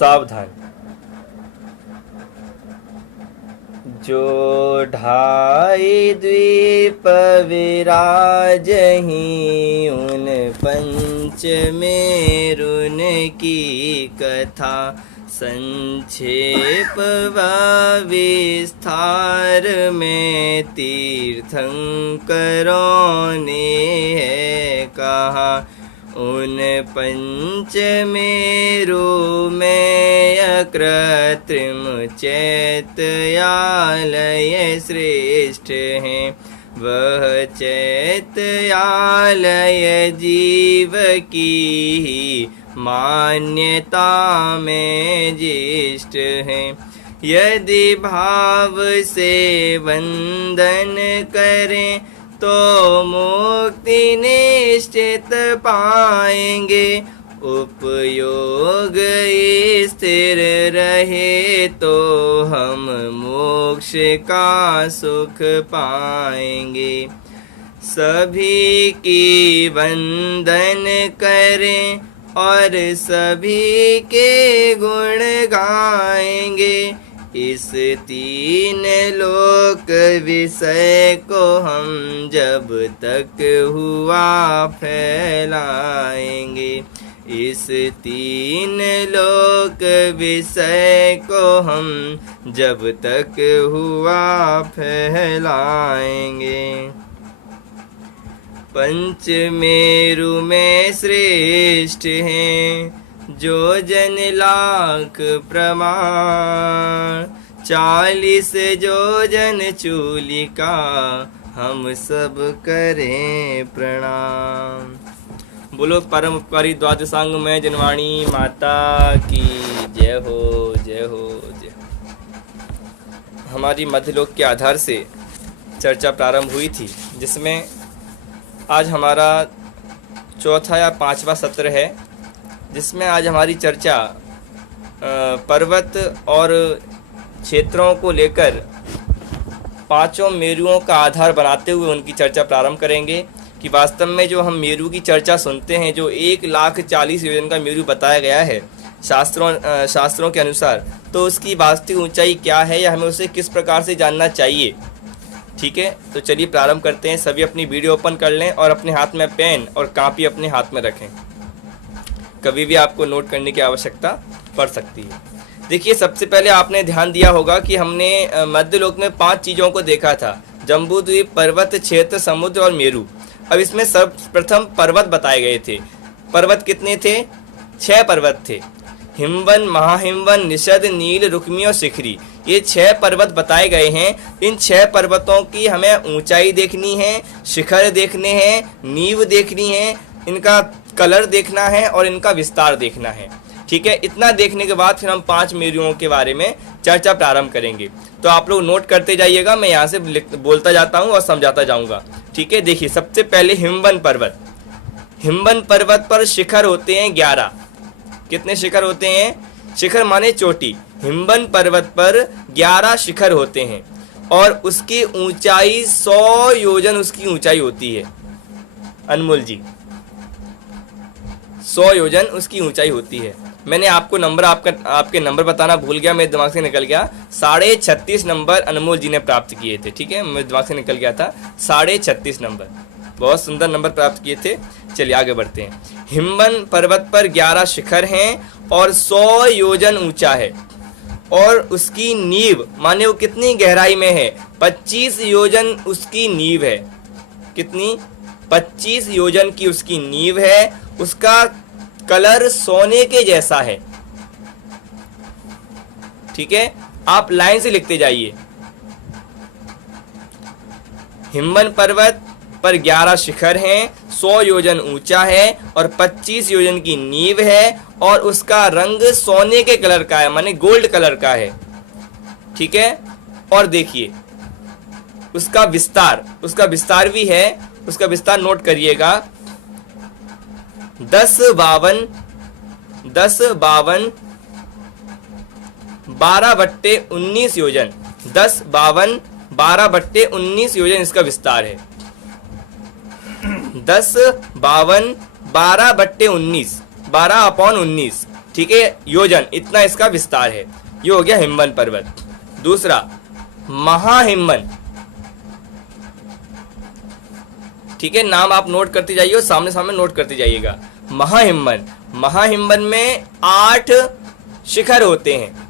सावधान। जो ढाई द्वीप विराजहीं उन पंच मेरुन की कथा संक्षेप व विस्तार में तीर्थंकरों ने है कहा। उन पंच मेरु में अकृत्रिम चैत्यालय श्रेष्ठ हैं। वह चैत्यालय जीव की ही मान्यता में ज्येष्ठ हैं। यदि भाव से वंदन करें तो मुक्ति निश्चित पाएंगे। उपयोग स्थिर रहे तो हम मोक्ष का सुख पाएंगे। सभी की वंदन करें और सभी के गुण गाएंगे। इस तीन लोक विषय को हम जब तक हुआ फैलाएंगे। इस तीन लोक विषय को हम जब तक हुआ फैलाएंगे। पंच मेरु में श्रेष्ठ हैं जो जन लाख प्रमाण। 40 जो जन चूलिका हम सब करें प्रणाम। बोलो परम उपकारी द्वादशांग में जनवाणी माता की जय हो, जय हो, जय। हमारी मध्यलोक के आधार से चर्चा प्रारंभ हुई थी, जिसमें आज हमारा चौथा या पांचवा सत्र है, जिसमें आज हमारी चर्चा पर्वत और क्षेत्रों को लेकर पांचों मेरुओं का आधार बनाते हुए उनकी चर्चा प्रारंभ करेंगे कि वास्तव में जो हम मेरु की चर्चा सुनते हैं, जो 1,40,000 योजन का मेरु बताया गया है शास्त्रों के अनुसार, तो उसकी वास्तविक ऊंचाई क्या है या हमें उसे किस प्रकार से जानना चाहिए। ठीक है, तो चलिए प्रारंभ करते हैं। सभी अपनी वीडियो ओपन कर लें और अपने हाथ में पेन और कापी अपने हाथ में रखें। कभी भी आपको नोट करने की आवश्यकता पड़ सकती है। देखिए, सबसे पहले आपने ध्यान दिया होगा कि हमने मध्यलोक में 5 चीज़ों को देखा था: जम्बूद्वीप, पर्वत, क्षेत्र, समुद्र और मेरु। अब इसमें सर्वप्रथम पर्वत बताए गए थे। पर्वत कितने थे? 6 पर्वत थे। हिमवन, महाहिमवन, निषद, नील, रुक्मी और शिखरी, ये 6 पर्वत बताए गए हैं। इन 6 पर्वतों की हमें ऊंचाई देखनी है, शिखर देखने हैं, नींव देखनी है, इनका कलर देखना है और इनका विस्तार देखना है। ठीक है, इतना देखने के बाद फिर हम 5 मेरुओं के बारे में चर्चा प्रारंभ करेंगे। तो आप लोग नोट करते जाइएगा, मैं यहाँ से बोलता जाता हूँ और समझाता जाऊँगा। ठीक है, देखिए, सबसे पहले हिमवन पर्वत। हिमवन पर्वत पर शिखर होते हैं 11। कितने शिखर होते हैं? शिखर माने चोटी। हिमवन पर्वत पर 11 शिखर होते हैं और उसकी ऊंचाई 100 योजन उसकी ऊंचाई होती है। अनमोल जी, 100 योजन उसकी ऊंचाई होती है। मैंने आपको नंबर आपके नंबर बताना भूल गया, मेरे दिमाग से निकल गया। 36.5 नंबर अनमोल जी ने प्राप्त किए थे। ठीक है, मेरे दिमाग से निकल गया था। 36.5 नंबर, बहुत सुंदर नंबर प्राप्त किए थे। चलिए आगे बढ़ते हैं। हिमवन पर्वत पर 11 शिखर हैं और 100 योजन ऊंचा है और उसकी नींव माने वो कितनी गहराई में है? 25 योजन उसकी नींव है। कितनी? 25 योजन की उसकी नींव है। उसका कलर सोने के जैसा है। ठीक है, आप लाइन से लिखते जाइए। हिमवन पर्वत पर 11 शिखर हैं, 100 योजन ऊंचा है और 25 योजन की नींव है और उसका रंग सोने के कलर का है, माने गोल्ड कलर का है। ठीक है, और देखिए उसका विस्तार भी है। उसका विस्तार नोट करिएगा। 1052 12/19 योजन। 1052 12/19 योजन इसका विस्तार है। 1052 12/19 12/19 ठीक है, योजन इतना इसका विस्तार है। ये हो गया हिमवन पर्वत। दूसरा महाहिमवन, ठीक है, नाम आप नोट करते जाइए और सामने सामने नोट करते जाइएगा। महाहिमवन, महाहिमवन में 8 शिखर होते हैं।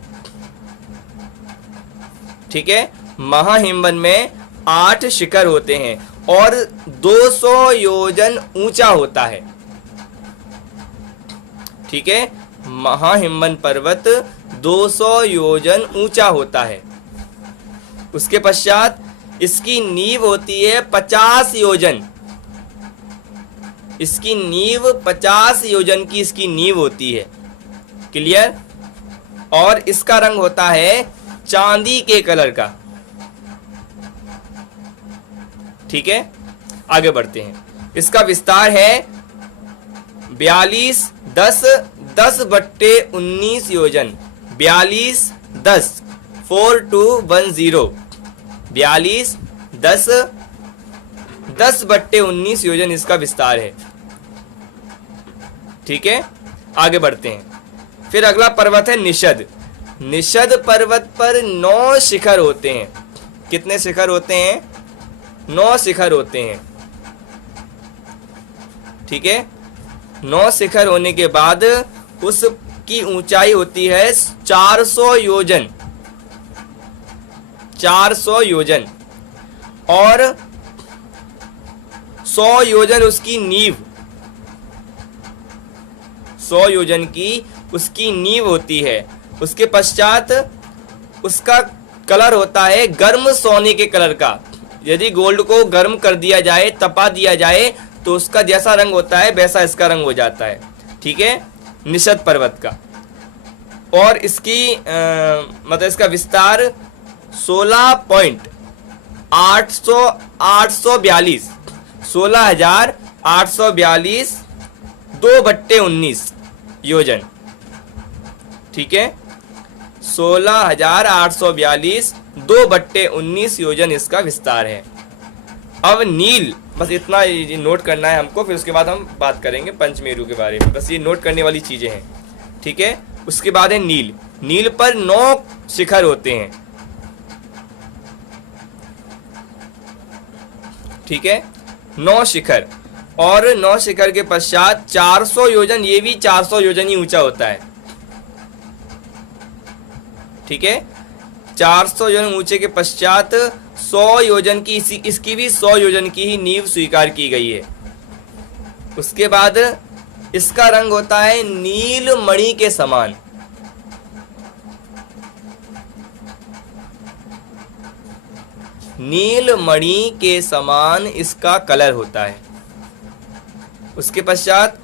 ठीक है, महाहिमवन में 8 शिखर होते हैं और 200 योजन ऊंचा होता है। ठीक है, महाहिमवन पर्वत 200 योजन ऊंचा होता है। उसके पश्चात इसकी नींव होती है 50 योजन। इसकी नींव 50 योजन की इसकी नींव होती है। क्लियर? और इसका रंग होता है चांदी के कलर का। ठीक है, आगे बढ़ते हैं। इसका विस्तार है 42 10 10 बट्टे 19 योजन। 42 10 4210 42 10 10 बट्टे 19 योजन इसका विस्तार है। ठीक है, आगे बढ़ते हैं। फिर अगला पर्वत है निषद। निषद पर्वत पर 9 शिखर होते हैं। कितने शिखर होते हैं? 9 शिखर होते हैं। ठीक है, 9 शिखर होने के बाद उसकी ऊंचाई होती है 400 योजन। 400 योजन और 100 योजन उसकी नींव। 100 योजन की उसकी नींव होती है। उसके पश्चात उसका कलर होता है गर्म सोने के कलर का। यदि गोल्ड को गर्म कर दिया जाए, तपा दिया जाए, तो उसका जैसा रंग होता है वैसा इसका रंग हो जाता है। ठीक है, निषद पर्वत का। और इसकी मतलब इसका विस्तार 16,842 16,842 2/19 योजन। ठीक है, 16,842 2/19 योजन इसका विस्तार है। अब नील, बस इतना नोट करना है हमको, फिर उसके बाद हम बात करेंगे पंचमेरु के बारे में। बस ये नोट करने वाली चीजें हैं। ठीक है, उसके बाद है नील। नील पर 9 शिखर होते हैं। ठीक है, 9 शिखर और 9 शिखर के पश्चात 400 योजन, ये भी 400 योजन ही ऊंचा होता है। ठीक है, 400 योजन ऊंचे के पश्चात 100 योजन की इसकी भी 100 योजन की ही नींव स्वीकार की गई है। उसके बाद इसका रंग होता है नील मणि के समान। नील मणि के समान इसका कलर होता है। उसके पश्चात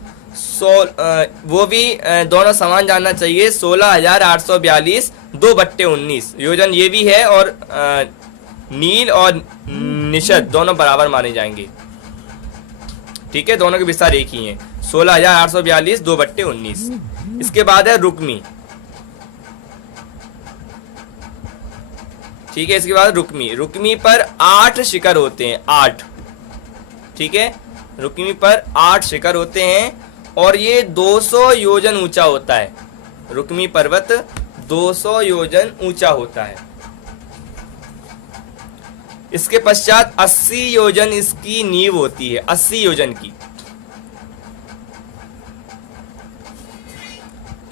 वो भी दोनों समान जानना चाहिए। 16,842 2/19 योजन ये भी है और नील और निषद दोनों बराबर माने जाएंगे। ठीक है, दोनों के विस्तार एक ही हैं। 16,842 2/19। इसके बाद है रुक्मी। ठीक है, इसके बाद रुक्मी। रुक्मी पर 8 शिखर होते हैं। 8। ठीक है, रुक्मी पर 8 शिखर होते हैं और ये 200 योजन ऊंचा होता है। रुक्मी पर्वत 200 योजन ऊंचा होता है। इसके पश्चात 80 योजन इसकी नींव होती है। 80 योजन की।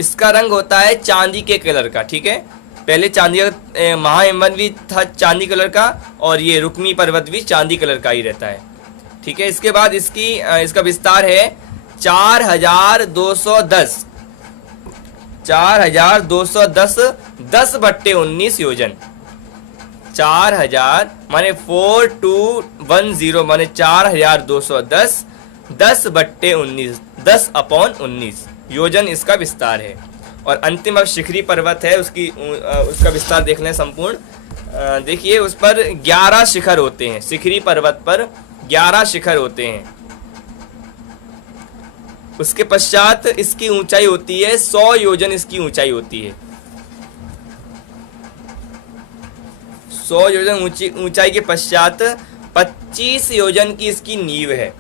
इसका रंग होता है चांदी के कलर का। ठीक है, पहले चांदी का महाहिमवन भी था चांदी कलर का, और ये रुक्मी पर्वत भी चांदी कलर का ही रहता है। ठीक है, इसके बाद इसका विस्तार है 4,210 4,210 10/19 योजन। 4,000 माने 4210 माने 4,210 10/19 10/19 योजन इसका विस्तार है। और अंतिम अब शिखरी पर्वत है, उसका विस्तार देख लें संपूर्ण। देखिए, उस पर 11 शिखर होते हैं। शिखरी पर्वत पर 11 शिखर होते हैं। उसके पश्चात इसकी ऊंचाई होती है 100 योजन इसकी ऊंचाई होती है। 100 योजन ऊंचाई के पश्चात 25 योजन की इसकी नींव है।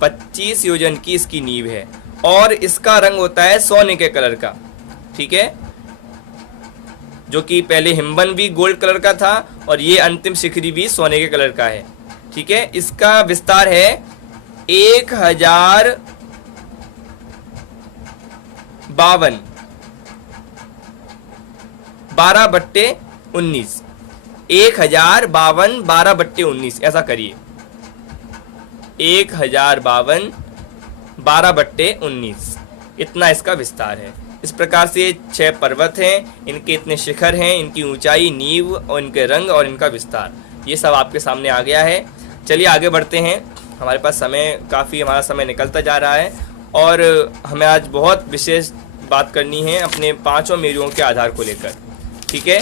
25 योजन की इसकी नींव है और इसका रंग होता है सोने के कलर का, ठीक है, जो कि पहले हिम्बन भी गोल्ड कलर का था और ये अंतिम शिखरी भी सोने के कलर का है, ठीक है। इसका विस्तार है 1052 12/19, 1052 12/19, ऐसा करिए 1052 12/19, इतना इसका विस्तार है। इस प्रकार से 6 पर्वत हैं, इनके इतने शिखर हैं, इनकी ऊंचाई, नींव और इनके रंग और इनका विस्तार, ये सब आपके सामने आ गया है। चलिए आगे बढ़ते हैं, हमारे पास समय काफ़ी, हमारा समय निकलता जा रहा है और हमें आज बहुत विशेष बात करनी है अपने 5 मेरुओं के आधार को लेकर, ठीक है।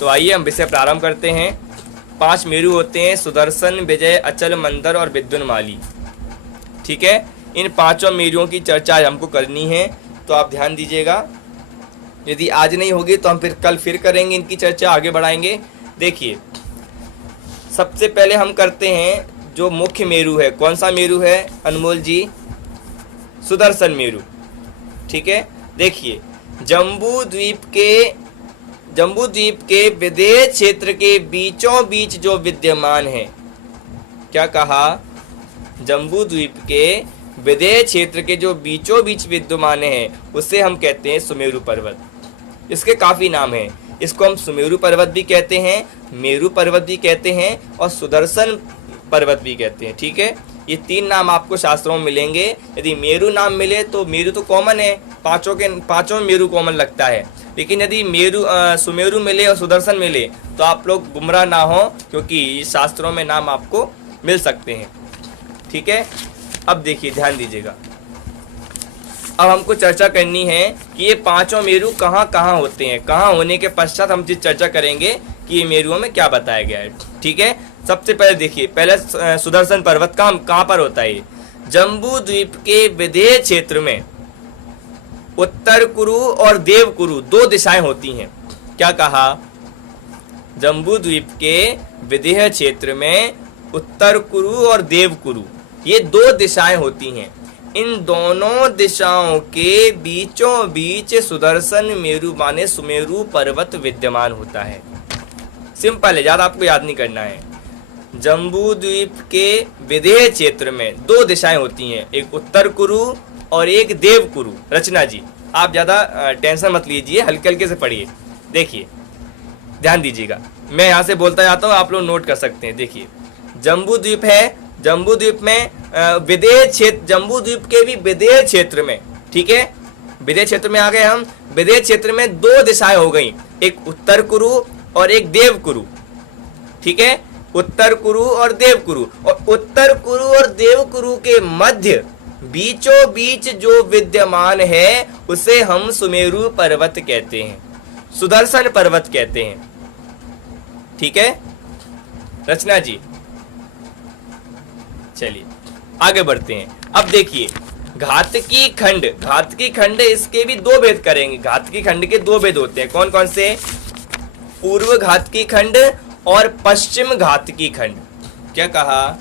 तो आइए हम विषय प्रारंभ करते हैं। 5 मेरु होते हैं सुदर्शन, विजय, अचल, मंदर और विद्युन्माली, ठीक है। इन 5 मेरुओं की चर्चा आज हमको करनी है, तो आप ध्यान दीजिएगा। यदि आज नहीं होगी तो हम कल फिर करेंगे, इनकी चर्चा आगे बढ़ाएंगे। देखिए, सबसे पहले हम करते हैं जो मुख्य मेरु है। कौन सा मेरु है अनमोल जी? सुदर्शन मेरु, ठीक है। देखिए, जम्बू द्वीप के विदेह क्षेत्र के बीचों बीच जो विद्यमान है, क्या कहा? जम्बू द्वीप के विदेह क्षेत्र के जो बीचों बीच विद्यमान है उसे हम कहते हैं सुमेरु पर्वत। इसके काफ़ी नाम हैं, इसको हम सुमेरु पर्वत भी कहते हैं, मेरु पर्वत भी कहते हैं और सुदर्शन पर्वत भी कहते हैं, ठीक है। ये 3 नाम आपको शास्त्रों में मिलेंगे। यदि मेरु नाम मिले तो मेरु तो कॉमन है, पांचों में मेरु कॉमन लगता है, लेकिन यदि सुमेरु मिले और सुदर्शन मिले तो आप लोग गुमराह ना हो, क्योंकि शास्त्रों में नाम आपको मिल सकते हैं, ठीक है। अब देखिए, ध्यान दीजिएगा, अब हमको चर्चा करनी है कि ये 5 मेरु कहाँ कहाँ होते हैं। कहाँ होने के पश्चात हम चर्चा करेंगे कि ये मेरुओं में क्या बताया गया है, ठीक है। सबसे पहले देखिए, पहले सुदर्शन पर्वत कहाँ पर होता है? जम्बू द्वीप के विदेह क्षेत्र में उत्तर कुरु और देव कुरु 2 दिशाएं होती हैं। क्या कहा? जम्बू द्वीप के विदेह क्षेत्र में उत्तर कुरु और देव कुरु, ये 2 दिशाएं होती हैं। इन दोनों दिशाओं के बीचों बीच सुदर्शन मेरु माने सुमेरु पर्वत विद्यमान होता है। सिंपल है, ज़्यादा आपको याद नहीं करना है। जम्बू द्वीप के विदेह क्षेत्र में 2 दिशाएं होती हैं, एक उत्तर कुरु और एक देव कुरु। रचना जी, आप ज़्यादा टेंशन मत लीजिए, हल्के हल्के से पढ़िए। देखिए, ध्यान दीजिएगा, मैं यहाँ से बोलता जाता हूँ, आप लोग नोट कर सकते हैं। देखिए, जम्बू द्वीप है, जम्बू द्वीप में विदेह क्षेत्र, जम्बू द्वीप के भी विदेह क्षेत्र में, ठीक है, विदेह क्षेत्र में आ गए हम। विदेह क्षेत्र में 2 दिशाएं हो गई, एक उत्तर कुरु और एक देव कुरु, ठीक है, उत्तर कुरु और देव कुरु। और उत्तर कुरु और देव कुरु के मध्य बीचों बीच जो विद्यमान है उसे हम सुमेरु पर्वत कहते हैं, सुदर्शन पर्वत कहते हैं, ठीक है। रचना जी, चलिए आगे बढ़ते हैं। अब देखिए, घातकी खंड, इसके भी 2 भेद करेंगे। घातकी खंड के 2 भेद होते हैं, कौन कौन से? पूर्व घातकी खंड और पश्चिम घातकी खंड। क्या कहा?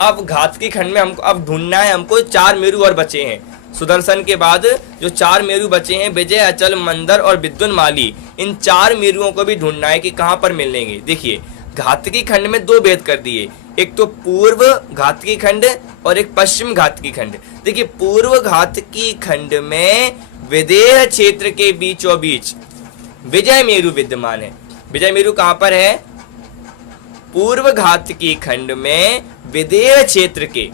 अब घातकी खंड में हमको अब ढूंढना है, हमको 4 मेरु और बचे हैं। सुदर्शन के बाद जो 4 मेरु बचे हैं, विजय, अचल, मंदर और विद्युन्माली, इन 4 मेरुओं को भी ढूंढना है कि कहां पर मिलेंगे। देखिए, घातकी खंड में 2 भेद कर दिए, एक तो पूर्व घातकी खंड और एक पश्चिम घातकी खंड। देखिए, पूर्व घातकी खंड में विदेह क्षेत्र के बीचों बीच विजय मेरु विद्यमान है। विजय मेरु कहां पर है? पूर्व घातकी खंड में विदेह क्षेत्र के,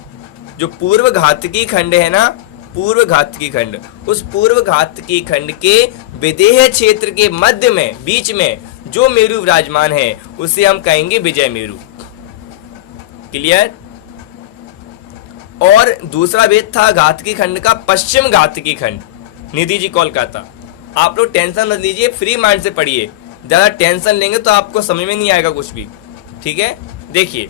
जो पूर्व घातकी खंड है ना, पूर्व घातकी खंड, उस पूर्व घातकी खंड के विदेह क्षेत्र के मध्य में, बीच में जो मेरु विराजमान है उसे हम कहेंगे विजय मेरु। क्लियर? और दूसरा भेद था घातकी खंड का पश्चिम घातकी खंड। निधि जी कोलकाता, आप लोग टेंशन मत लीजिए, फ्री माइंड से पढ़िए। ज्यादा टेंशन लेंगे तो आपको समझ में नहीं आएगा कुछ भी, ठीक है। देखिए,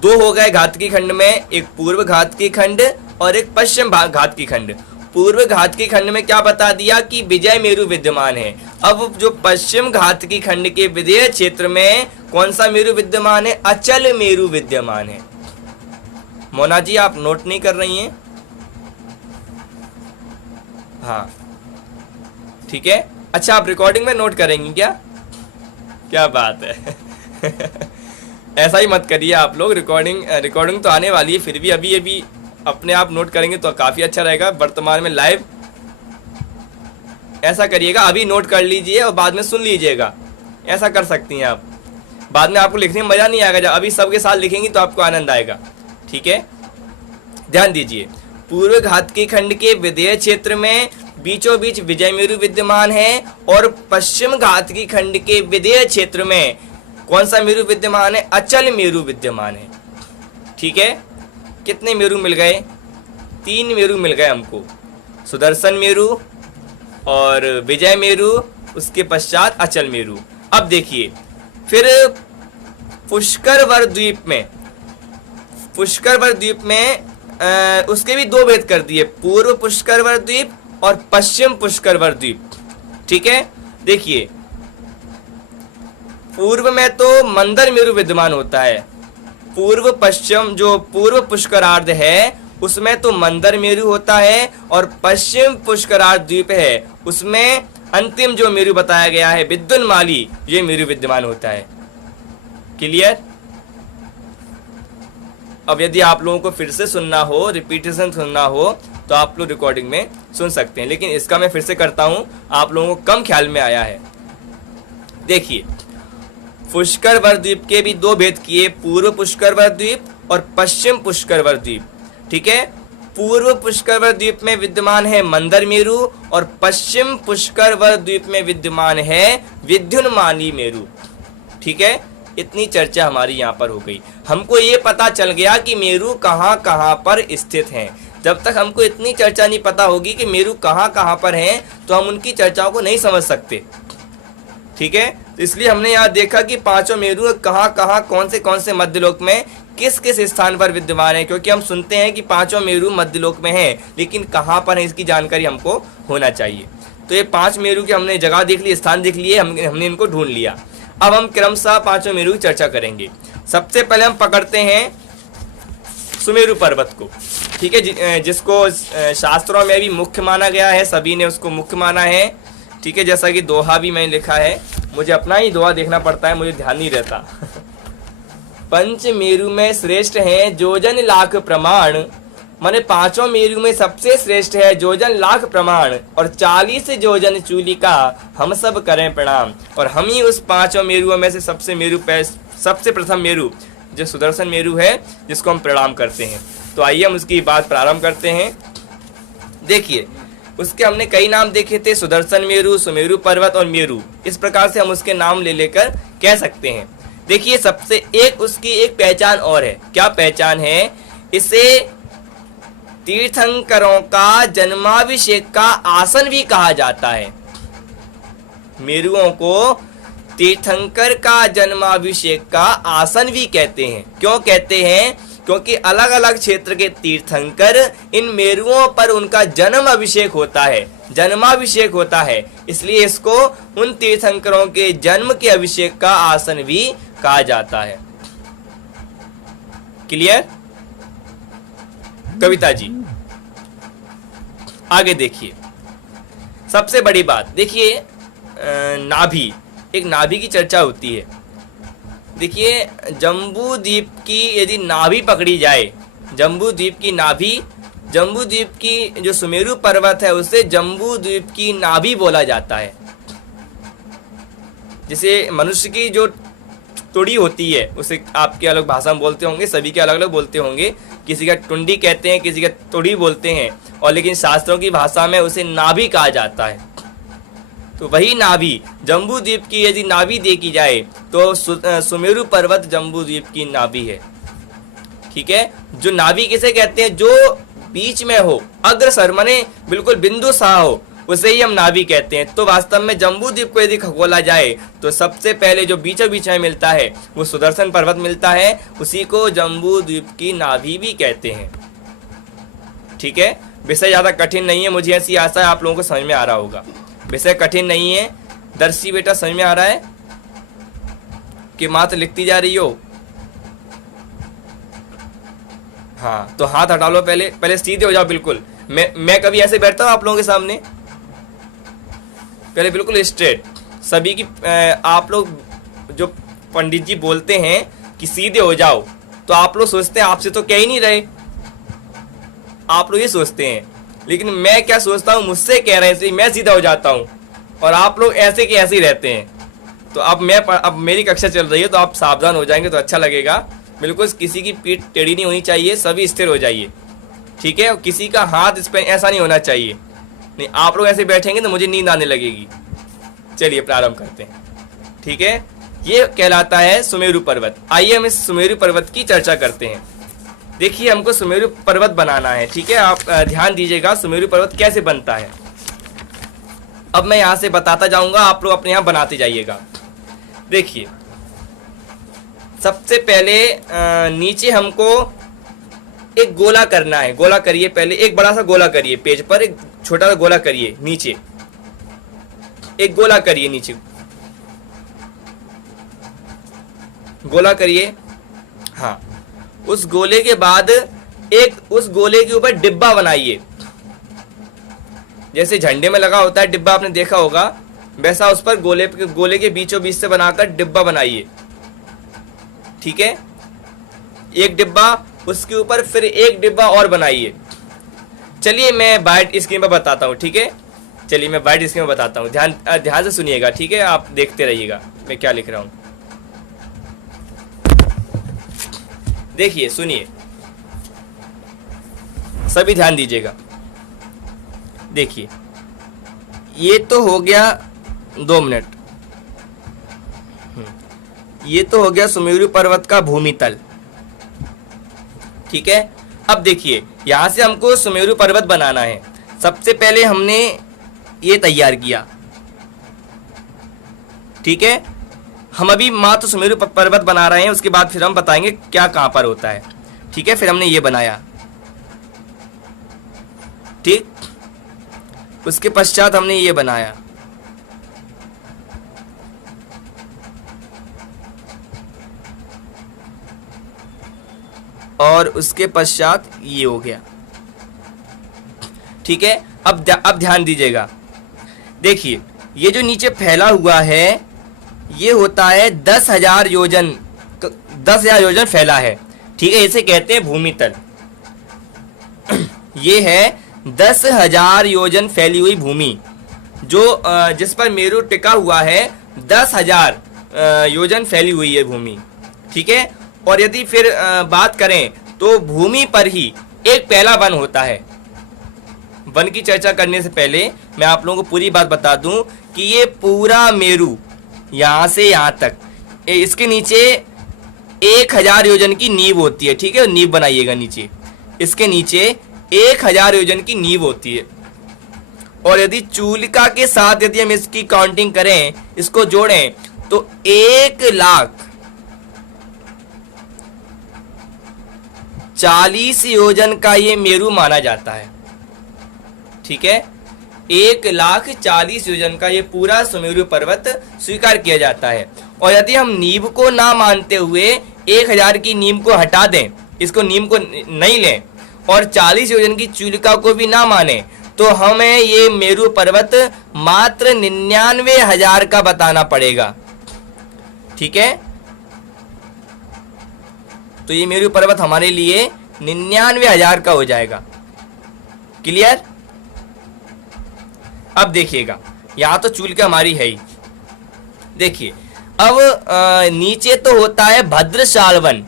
2 हो गए घातकी खंड में, एक पूर्व घातकी खंड और एक पश्चिम घातकी खंड। पूर्व घातकी खंड में क्या बता दिया कि विजय मेरु विद्यमान है। अब जो पश्चिम घातकी खंड के विदेह क्षेत्र में कौन सा मेरु विद्यमान है? अचल मेरु विद्यमान है। मोना जी, आप नोट नहीं कर रही हैं? हाँ ठीक है। अच्छा, आप रिकॉर्डिंग में नोट करेंगी क्या? क्या बात है। ऐसा ही मत करिए आप लोग, रिकॉर्डिंग तो आने वाली है, फिर भी अभी अपने आप नोट करेंगे तो काफ़ी अच्छा रहेगा। वर्तमान में लाइव ऐसा करिएगा, अभी नोट कर लीजिए और बाद में सुन लीजिएगा, ऐसा कर सकती हैं आप। बाद में आपको लिखने में मज़ा नहीं आएगा, जब अभी सबके साथ लिखेंगी तो आपको आनंद आएगा। ठीक है, ध्यान दीजिए। पूर्व घातकी खंड के विधेय क्षेत्र में बीचों बीच विजय मेरु विद्यमान है और पश्चिम घातकी खंड के विधेय क्षेत्र में कौन सा मेरु विद्यमान है? अचल मेरु विद्यमान है। ठीक है, कितने मेरु मिल गए? 3 मेरु मिल गए हमको, सुदर्शन मेरु और विजय मेरु, उसके पश्चात अचल मेरु। अब देखिए, फिर पुष्करवर द्वीप में उसके भी 2 भेद कर दिए, पूर्व पुष्करवर द्वीप और पश्चिम पुष्करवर द्वीप। ठीक है, देखिए पूर्व में तो मंदर मेरु विद्यमान होता है, पूर्व पश्चिम जो पूर्व पुष्करार्ध है उसमें तो मंदर मेरु होता है, और पश्चिम पुष्करार्ध द्वीप है उसमें अंतिम जो मेरु बताया गया है विद्युन्माली, ये मेरु विद्यमान होता है। क्लियर? अब यदि आप लोगों को फिर से सुनना हो, रिपीटेशन सुनना हो, तो आप लोग रिकॉर्डिंग में सुन सकते हैं, लेकिन इसका मैं फिर से करता हूं, आप लोगों को कम ख्याल में आया है। देखिए, पुष्करवर द्वीप के भी 2 भेद किए, पूर्व पुष्करवर द्वीप और पश्चिम पुष्करवर द्वीप। ठीक है, पूर्व पुष्करवर द्वीप में विद्यमान है मंदर मेरु और पश्चिम पुष्करवर द्वीप में विद्यमान है विद्युन्माली मेरु। ठीक है, इतनी चर्चा हमारी यहाँ पर हो गई। हमको ये पता चल गया कि मेरु कहाँ कहाँ पर स्थित हैं। जब तक हमको इतनी चर्चा नहीं पता होगी कि मेरु कहाँ कहाँ पर हैं, तो हम उनकी चर्चाओं को नहीं समझ सकते। ठीक है, तो इसलिए हमने यहाँ देखा कि 5 मेरु कहाँ कहाँ कौन से मध्यलोक में किस किस स्थान पर विद्यमान है, क्योंकि हम सुनते हैं कि 5 मेरु मध्यलोक में हैं, लेकिन कहाँ पर है इसकी जानकारी हमको होना चाहिए। तो ये 5 मेरु की हमने जगह देख ली, स्थान देख लिए, हमने इनको ढूंढ लिया। अब हम क्रमशः 5 मेरु की चर्चा करेंगे। सबसे पहले हम पकड़ते हैं सुमेरु पर्वत को। ठीक है, जिसको शास्त्रों में भी मुख्य माना गया है, सभी ने उसको मुख्य माना है। ठीक है, जैसा कि दोहा भी मैंने लिखा है, मुझे अपना ही दोहा देखना पड़ता है, मुझे ध्यान नहीं रहता। पंच मेरु में श्रेष्ठ है जोजन लाख प्रमाण, माने 5 मेरु में सबसे श्रेष्ठ है जोजन लाख प्रमाण, और 40 जोजन चूलिका हम सब करें प्रणाम। और हम ही उस 5 मेरुओं में से सबसे प्रथम मेरु जो सुदर्शन मेरु है, जिसको हम प्रणाम करते हैं। तो आइए हम उसकी बात प्रारंभ करते हैं। देखिए, उसके हमने कई नाम देखे थे, सुदर्शन मेरु, सुमेरु पर्वत और मेरु। इस प्रकार से हम उसके नाम ले लेकर कह सकते हैं। देखिए, सबसे उसकी एक पहचान और है। क्या पहचान है? इसे तीर्थंकरों का जन्माभिषेक का आसन भी कहा जाता है। मेरुओं को तीर्थंकर का जन्माभिषेक का आसन भी कहते हैं। क्यों कहते हैं? क्योंकि अलग अलग क्षेत्र के तीर्थंकर इन मेरुओं पर उनका जन्माभिषेक होता है, इसलिए इसको उन तीर्थंकरों के जन्म के अभिषेक का आसन भी कहा जाता है। क्लियर? कविता जी आगे देखिए। सबसे बड़ी बात देखिए, नाभि, एक नाभि की चर्चा होती है। देखिए, जम्बू द्वीप की यदि नाभि पकड़ी जाए, जम्बू द्वीप की जो सुमेरु पर्वत है उसे जम्बू द्वीप की नाभि बोला जाता है। जैसे मनुष्य की जो तुड़ी होती है उसे आपके अलग भाषा में बोलते होंगे, सभी के अलग अलग बोलते होंगे, किसी का टुंडी कहते हैं, किसी का तुड़ी बोलते हैं, और लेकिन शास्त्रों की भाषा में उसे नाभि कहा जाता है। तो वही नाभि, जम्बू द्वीप की यदि नाभि देखी जाए तो सुमेरु पर्वत जम्बू द्वीप की नाभि है। ठीक है, जो नाभि किसे कहते हैं? जो बीच में हो, अग्रसर माने बिल्कुल बिंदु सा हो, उसे ही हम नाभि कहते हैं। तो वास्तव में जम्बू द्वीप को यदि खगोला जाए तो सबसे पहले जो बीचों बीच में मिलता है वो सुदर्शन पर्वत मिलता है, उसी को जम्बू द्वीप की नाभि भी कहते हैं। ठीक है, विषय ज्यादा कठिन नहीं है, मुझे ऐसी आशा है आप लोगों को समझ में आ रहा होगा। विषय कठिन नहीं है। दर्शी बेटा समझ में आ रहा है कि मात्र लिखती जा रही हो? हाँ, तो हाथ हटा लो, पहले सीधे हो जाओ बिल्कुल। मैं कभी ऐसे बैठता हूँ आप लोगों के सामने? पहले बिल्कुल स्ट्रेट सभी की। आप लोग जो पंडित जी बोलते हैं कि सीधे हो जाओ, तो आप लोग सोचते हैं आपसे तो कह ही नहीं रहे, आप लोग ये सोचते हैं। लेकिन मैं क्या सोचता हूँ, मुझसे कह रहे हैं इसलिए मैं सीधा हो जाता हूँ, और आप लोग ऐसे के ऐसे ही रहते हैं। तो अब मेरी कक्षा चल रही है, तो आप सावधान हो जाएंगे तो अच्छा लगेगा। बिल्कुल किसी की पीठ टेढ़ी नहीं होनी चाहिए, सभी स्थिर हो जाइए, ठीक है। और किसी का हाथ इस पर ऐसा नहीं होना चाहिए, नहीं आप लोग ऐसे बैठेंगे तो मुझे नींद आने लगेगी। चलिए प्रारंभ करते हैं, ठीक है। ये कहलाता है सुमेरु पर्वत। आइए हम इस सुमेरु पर्वत की चर्चा करते हैं। देखिए हमको सुमेरु पर्वत बनाना है, ठीक है। आप ध्यान दीजिएगा सुमेरु पर्वत कैसे बनता है। अब मैं यहां से बताता जाऊंगा, आप लोग अपने यहां बनाते जाइएगा। देखिए सबसे पहले नीचे हमको एक गोला करना है। गोला करिए, पहले एक बड़ा सा गोला करिए, पेज पर एक छोटा सा गोला करिए, नीचे एक गोला करिए, नीचे गोला करिए। हाँ, उस गोले के बाद उस गोले के ऊपर डिब्बा बनाइए। जैसे झंडे में लगा होता है डिब्बा, आपने देखा होगा, वैसा उस पर गोले के बीचों बीच से बनाकर डिब्बा बनाइए, ठीक है। एक डिब्बा, उसके ऊपर फिर एक डिब्बा और बनाइए। चलिए मैं वाइट स्क्रीन पर बताता हूँ, ठीक है। चलिए मैं वाइट स्क्रीन पर बताता हूँ, ध्यान से सुनिएगा, ठीक है। आप देखते रहिएगा मैं क्या लिख रहा हूँ। देखिए सुनिए, सभी ध्यान दीजिएगा। देखिए ये तो हो गया 2 मिनट, ये तो हो गया सुमेरु पर्वत का भूमितल, ठीक है। अब देखिए यहां से हमको सुमेरु पर्वत बनाना है। सबसे पहले हमने ये तैयार किया, ठीक है। हम अभी मात्र सुमेरु पर्वत बना रहे हैं, उसके बाद फिर हम बताएंगे क्या कहां पर होता है, ठीक है। फिर हमने ये बनाया, ठीक। उसके पश्चात हमने ये बनाया, और उसके पश्चात ये हो गया, ठीक है। अब ध्यान दीजिएगा। देखिए ये जो नीचे फैला हुआ है, ये होता है 10,000 योजन, 10,000 योजन फैला है, ठीक है। इसे कहते हैं भूमितल। ये है 10,000 योजन फैली हुई भूमि, जो जिस पर मेरु टिका हुआ है। 10,000 योजन फैली हुई है भूमि, ठीक है। और यदि फिर बात करें तो भूमि पर ही एक पहला वन होता है। वन की चर्चा करने से पहले मैं आप लोगों को पूरी बात बता दूं कि ये पूरा मेरु यहां से यहां तक, इसके नीचे 1,000 योजन की नींव होती है, ठीक है। नींव बनाइएगा नीचे, इसके नीचे 1,000 योजन की नींव होती है। और यदि चूलिका के साथ यदि हम इसकी काउंटिंग करें, इसको जोड़ें, तो 1,40,000 योजन का ये मेरु माना जाता है, ठीक है। 1,40,000 योजन का ये पूरा सुमेरु पर्वत स्वीकार किया जाता है। और यदि हम नींव को ना मानते हुए 1,000 की नींव को हटा दें, इसको नींव को नहीं लें, और 40 योजन की चूलिका को भी ना माने, तो हमें ये मेरु पर्वत मात्र 99,000 का बताना पड़ेगा, ठीक है। तो ये मेरु पर्वत हमारे लिए 99,000 का हो जाएगा। क्लियर? अब देखिएगा, यहां तो चूलिका हमारी है ही। देखिए अब नीचे तो होता है भद्रशाल वन,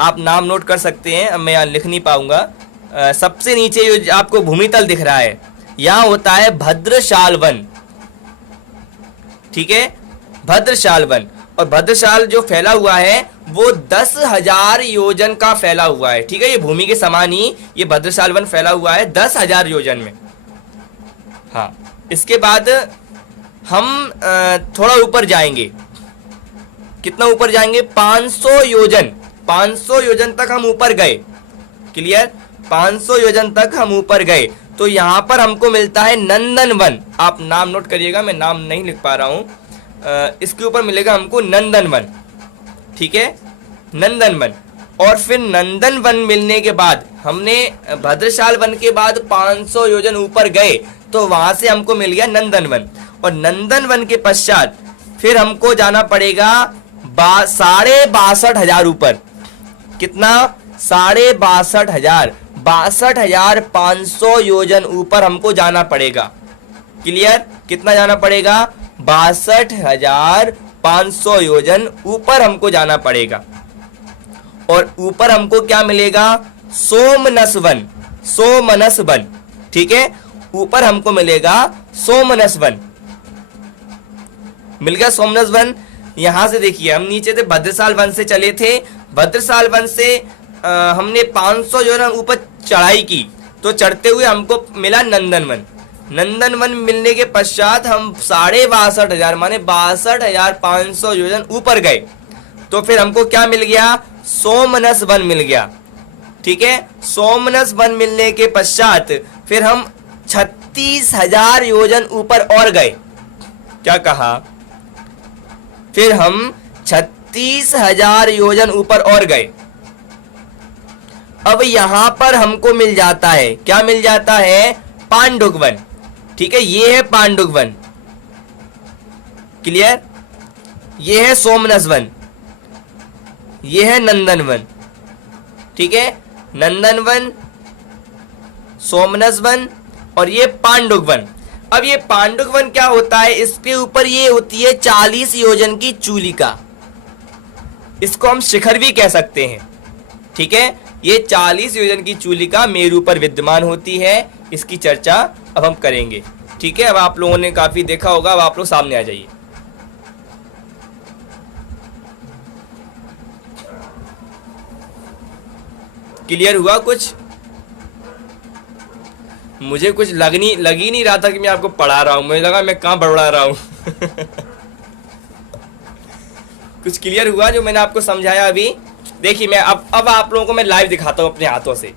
आप नाम नोट कर सकते हैं, अब मैं यहाँ लिख नहीं पाऊंगा। सबसे नीचे जो आपको भूमितल दिख रहा है, यहाँ होता है भद्रशाल वन, ठीक है। भद्रशाल वन, और भद्रशाल जो फैला हुआ है वो 10,000 योजन का फैला हुआ है, ठीक है। ये भूमि के समान ही ये भद्रशाल वन फैला हुआ है 10,000 योजन में। हाँ, इसके बाद हम थोड़ा ऊपर जाएंगे। कितना ऊपर जाएंगे? 500 योजन, 500 योजन तक हम ऊपर गए। क्लियर? 500 योजन तक हम ऊपर गए तो यहां पर हमको मिलता है नंदन वन। आप नाम नोट करिएगा, मैं नाम नहीं लिख पा रहा हूं। इसके ऊपर मिलेगा हमको नंदन वन, ठीक है, नंदन वन। और फिर नंदन वन मिलने के बाद हमने भद्रशाल वन के बाद 500 योजन ऊपर गए तो तो वहां से हमको मिल गया नंदनवन, और नंदनवन के पश्चात फिर हमको जाना पड़ेगा 62,500 ऊपर। कितना? 62,500, 62,500 योजन ऊपर हमको जाना पड़ेगा। क्लियर? कितना जाना पड़ेगा? 62,500 योजन ऊपर हमको जाना पड़ेगा। और ऊपर हमको क्या मिलेगा? Somanas one, Somanas one. ठीक है, ऊपर हमको मिलेगा सोमनस वन। मिल गया सोमनस वन। यहां से देखिए, हम नीचे थे भद्रसाल वन से चले थे, भद्रसाल वन से हमने 500 जो है ऊपर चढ़ाई की, तो चढ़ते हुए हमको मिला नंदनवन। नंदनवन मिलने के पश्चात हम 62,500 माने 62,500 योजन ऊपर गए, तो फिर हमको क्या मिल गया? सोमनस वन मिल गया। ठीक है, सोमनस वन मिलने के पश्चात फिर हम 36,000 योजन ऊपर और गए। क्या कहा? फिर हम 36,000 योजन ऊपर और गए। अब यहां पर हमको मिल जाता है, क्या मिल जाता है? पांडुक वन। ठीक है, ये है पांडुक वन। क्लियर? ये है सोमनस वन, ये है नंदनवन। ठीक है, नंदनवन, सोमनस वन और ये पांडुक वन। अब ये पांडुक वन क्या होता है? इसके ऊपर ये होती है 40 योजन की चूलिका, इसको हम शिखर भी कह सकते हैं। ठीक है, ये 40 योजन की चूलिका मेरु पर विद्यमान होती है। इसकी चर्चा अब हम करेंगे। ठीक है, अब आप लोगों ने काफी देखा होगा, अब आप लोग सामने आ जाइए। क्लियर हुआ कुछ? मुझे कुछ लग ही नहीं रहा था कि मैं आपको पढ़ा रहा हूं, मुझे लगा मैं कहां बड़बड़ा रहा हूं। कुछ क्लियर हुआ जो मैंने आपको समझाया अभी? देखिए, मैं अब आप लोगों को मैं लाइव दिखाता हूं अपने हाथों से।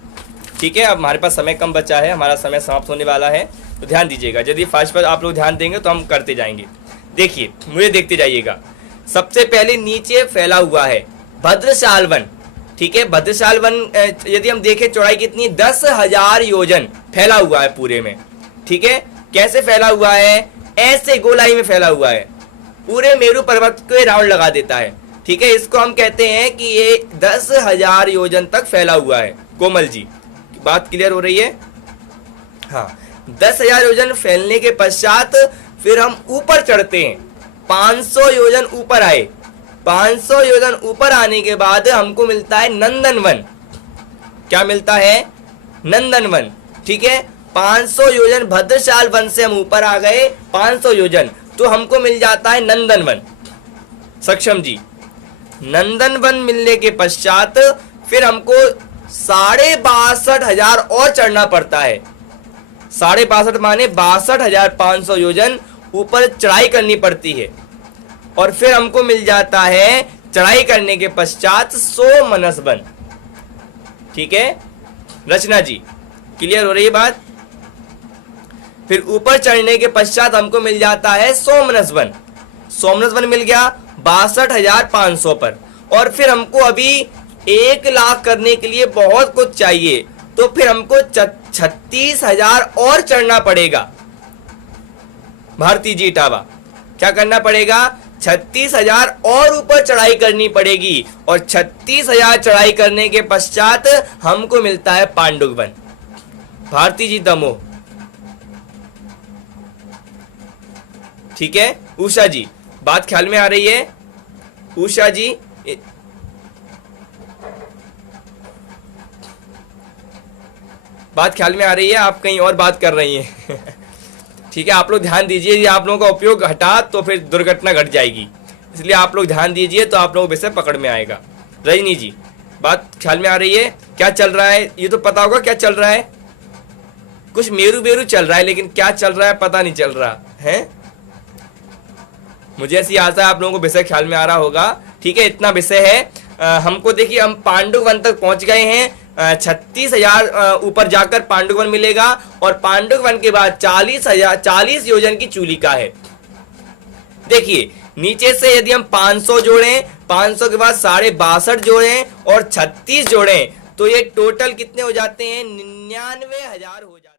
ठीक है, अब हमारे पास समय कम बचा है, हमारा समय समाप्त होने वाला है, तो ध्यान दीजिएगा। यदि फास्ट पर आप लोग ध्यान देंगे तो हम करते जाएंगे। देखिए, मुझे देखते जाइएगा। सबसे पहले नीचे फैला हुआ है भद्रशाल वन। ठीक है, भद्रशाल वन यदि हम देखें चौड़ाई कितनी? 10,000 योजन फैला हुआ है पूरे में। ठीक है, कैसे फैला हुआ है? ऐसे गोलाई में फैला हुआ है, पूरे मेरु पर्वत को राउंड लगा देता है। ठीक है, इसको हम कहते हैं कि ये 10,000 योजन तक फैला हुआ है। कोमल जी, बात क्लियर हो रही है? हाँ, 10,000 योजन फैलने के पश्चात फिर हम ऊपर चढ़ते हैं, 500 योजन ऊपर आए। 500 योजन ऊपर आने के बाद हमको मिलता है नंदनवन। क्या मिलता है? नंदनवन। ठीक है, 500 योजन भद्रशाल वन से हम ऊपर आ गए, 500 योजन, तो हमको मिल जाता है नंदनवन। सक्षम जी, नंदनवन मिलने के पश्चात फिर हमको 62,500 और चढ़ना पड़ता है। 62,500 माने 62,500 योजन ऊपर चढ़ाई करनी पड़ती है, और फिर हमको मिल जाता है चढ़ाई करने के पश्चात सोमनस वन। ठीक है, रचना जी, क्लियर हो रही है बात? फिर ऊपर चढ़ने के पश्चात हमको मिल जाता है सोमनस वन। सोमनस वन मिल गया 62,500 पर, और फिर हमको अभी 1 लाख करने के लिए बहुत कुछ चाहिए, तो फिर हमको 36,000 और चढ़ना पड़ेगा। भारती जी इटावा, क्या करना पड़ेगा? 36,000 और ऊपर चढ़ाई करनी पड़ेगी, और 36,000 चढ़ाई करने के पश्चात हमको मिलता है पांडुक वन। भारती जी दमोह, ठीक है। उषा जी, बात ख्याल में आ रही है? उषा जी, बात ख्याल में आ रही है? आप कहीं और बात कर रही हैं। ठीक है, आप लोग ध्यान दीजिए, यदि आप लोगों का उपयोग हटा तो फिर दुर्घटना घट जाएगी, इसलिए आप लोग ध्यान दीजिए तो आप लोगों को विषय पकड़ में आएगा। रजनी जी, बात ख्याल में आ रही है? क्या चल रहा है ये तो पता होगा क्या चल रहा है? कुछ मेरू बेरू चल रहा है, लेकिन क्या चल रहा है पता नहीं चल रहा है। मुझे ऐसी आशा है आप लोगों को विषय ख्याल में आ रहा होगा। ठीक है, इतना विषय है। हमको देखिए, हम पांडुक वन तक पहुंच गए हैं। 36,000 ऊपर जाकर पांडुक वन मिलेगा, और पांडुक वन के बाद 40 योजन की चूलिका है। देखिए, नीचे से यदि हम 500 जोड़ें, 500 के बाद 62,500 जोड़ें और 36 जोड़ें, तो ये टोटल कितने हो जाते हैं? 99,000 हो